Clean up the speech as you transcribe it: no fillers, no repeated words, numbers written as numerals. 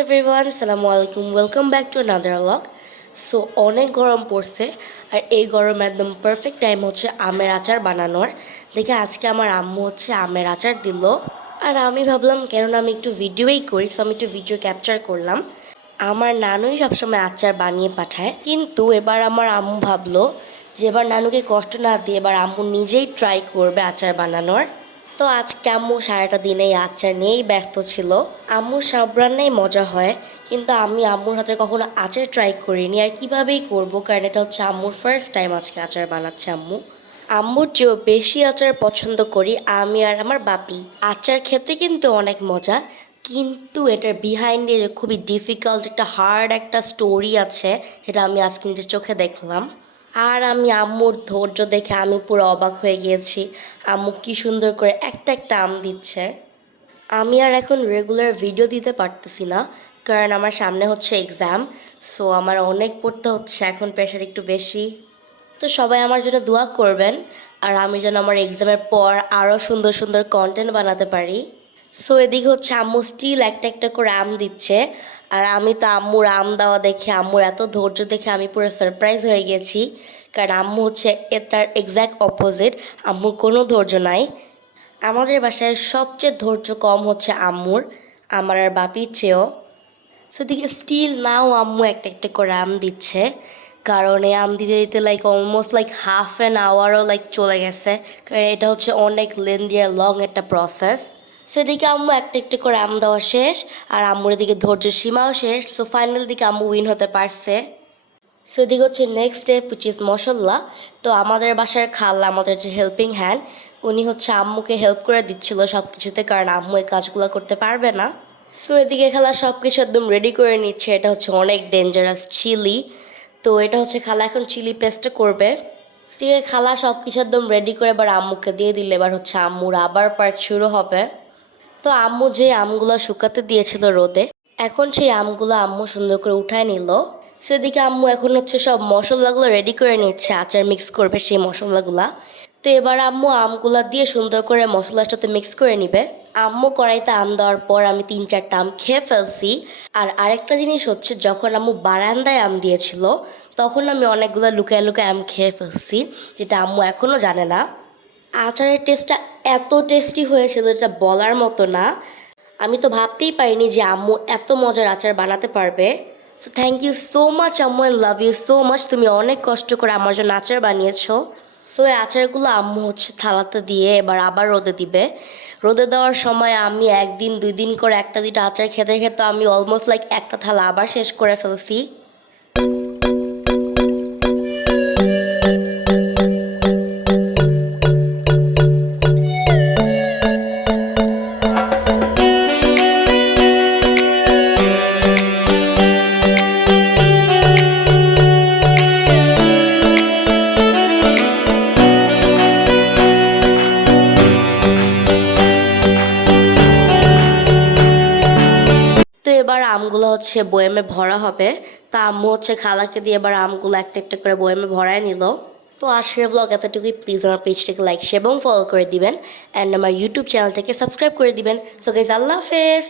Everyone, আসসালামু আলাইকুম। Welcome back to another blog. So অনেক গরম পড়ছে, আর এই গরমে একদম পারফেক্ট টাইম হচ্ছে আমের আচার বানানোর। দেখে আজকে আমার আম্মু হচ্ছে আমের আচার দিল, আর আমি ভাবলাম কেননা আমি একটু ভিডিওই করি, সো আমি একটু ভিডিও ক্যাপচার করলাম। আমার নানুই সবসময় আচার বানিয়ে পাঠায়, কিন্তু এবার আমার আম্মু ভাবলো যে এবার নানুকে কষ্ট না দিয়ে এবার আম্মু নিজেই ট্রাই করবে আচার বানানোর। তো আজকে আম্মু সারাটা দিন এই আচার নিয়েই ব্যস্ত ছিল। আম্মুর সব রান্নাই মজা হয়, কিন্তু আমি আম্মুর হাতে কখনো আচার ট্রাই করিনি, আর কীভাবেই করবো, কারণ এটা হচ্ছে আম্মুর ফার্স্ট টাইম আজকে আচার বানাচ্ছে আম্মু। আম্মুর চেয়েও বেশি আচার পছন্দ করি আমি আর আমার বাপি। আচার খেতে কিন্তু অনেক মজা, কিন্তু এটার বিহাইন্ডে খুবই ডিফিকাল্ট একটা হার্ড একটা স্টোরি আছে, এটা আমি আজকে নিজের চোখে দেখলাম। আর আমি আম্মুর ধৈর্য দেখে আমি পুরো অবাক হয়ে গিয়েছি। আম্মু কি সুন্দর করে একটা একটা আম দিচ্ছে। আমি আর এখন রেগুলার ভিডিও দিতে পারতেছি না, কারণ আমার সামনে হচ্ছে এক্সাম। সো আমার অনেক পড়তে হচ্ছে এখন, প্রেশার একটু বেশি। তো সবাই আমার জন্য দোয়া করবেন, আর আমি যেন আমার এক্সামের পর আরও সুন্দর সুন্দর কন্টেন্ট বানাতে পারি। সো এদিকে হচ্ছে আম্মু স্টিল একটা একটা করে আম দিচ্ছে, আর আমি তো আম্মুর আম দেওয়া দেখে, আম্মুর এত ধৈর্য দেখে আমি পুরো সারপ্রাইজ হয়ে গেছি। কারণ আম্মু হচ্ছে এটার এক্স্যাক্ট অপোজিট, আম্মুর কোনো ধৈর্য নাই। আমাদের বাসায় সবচেয়ে ধৈর্য কম হচ্ছে আম্মুর, আমার আর বাপির চেয়েও। সো দিকে স্টিল নাও আম্মু একটা একটা করে আম দিচ্ছে, কারণ এই আম দিতে দিতে অলমোস্ট হাফ অ্যান আওয়ারও চলে গেছে, কারণ এটা হচ্ছে অনেক লেন্দি আর লং একটা প্রসেস। সেদিকে আম্মু একটা একটা করে আম দেওয়া শেষ, আর আম্মুর এদিকে ধৈর্য সীমাও শেষ। সো ফাইনাল দিকে আম্মু উইন হতে পারছে। সো এদিকে হচ্ছে নেক্সট স্টেপ, হুইচ ইজ মশলা। তো আমাদের বাসার খালা, আমাদের যে হেল্পিং হ্যান্ড, উনি হচ্ছে আম্মুকে হেল্প করে দিচ্ছিল সব কিছুতে, কারণ আম্মু এই কাজগুলো করতে পারবে না। সো এদিকে খালা সব কিছু একদম রেডি করে নিচ্ছে। এটা হচ্ছে অনেক ডেঞ্জারাস চিলি, তো এটা হচ্ছে খালা এখন চিলি পেস্টটা করবে। দিয়ে খালা সব কিছু একদম রেডি করে এবার আম্মুকে দিয়ে দিলে এবার হচ্ছে আম্মুর আবার পার্ট শুরু হবে। তো আম্মু যে আমগুলো শুকাতে দিয়েছিল রোদে, এখন সেই আমগুলো আম্মু সুন্দর করে উঠায় নিল। সেদিকে আম্মু এখন হচ্ছে সব মশলাগুলো রেডি করে নিচ্ছে, আচার মিক্স করবে সেই মশলাগুলা। তো এবার আম্মু আমগুলা দিয়ে সুন্দর করে মশলার সাথে মিক্স করে নিবে। আম্মু কড়াইতে আম দেওয়ার পর আমি 3-4টা আম খেয়ে ফেলছি। আর আরেকটা জিনিস হচ্ছে, যখন আম্মু বারান্দায় আম দিয়েছিল তখন আমি অনেকগুলো লুকায় লুকায় আম খেয়ে ফেলছি, যেটা আম্মু এখনও জানে না। আচারের টেস্টটা এত টেস্টি হয়েছিল যেটা বলার মতো না। আমি তো ভাবতেই পারিনি যে আম্মু এত মজার আচার বানাতে পারবে। So thank you so much আম্মু, and love you so much. তুমি অনেক কষ্ট করে আমার জন্য আচার বানিয়েছো। সো এই আচারগুলো আম্মু হচ্ছে থালাতে দিয়ে এবার আবার রোদে দিবে। রোদে দেওয়ার সময় আমি 1-2 দিন করে 1-2টা আচার খেতে খেতে আমি অলমোস্ট একটা থালা আবার শেষ করে ফেলছি। তো এবার আমগুলো হচ্ছে বয়ামে ভরা হবে। তা আম্মু হচ্ছে খালাকে দিয়ে এবার আমগুলো একটা একটা করে বয়ামে ভরায় নিল। তো আজকের ব্লগ এতটুকুই। প্লিজ আমার পেজটাকে লাইক এবং ফলো করে দিবেন, অ্যান্ড আমার ইউটিউব চ্যানেলটাকে সাবস্ক্রাইব করে দিবেন। সো গাইস, আল্লাহ হাফেজ।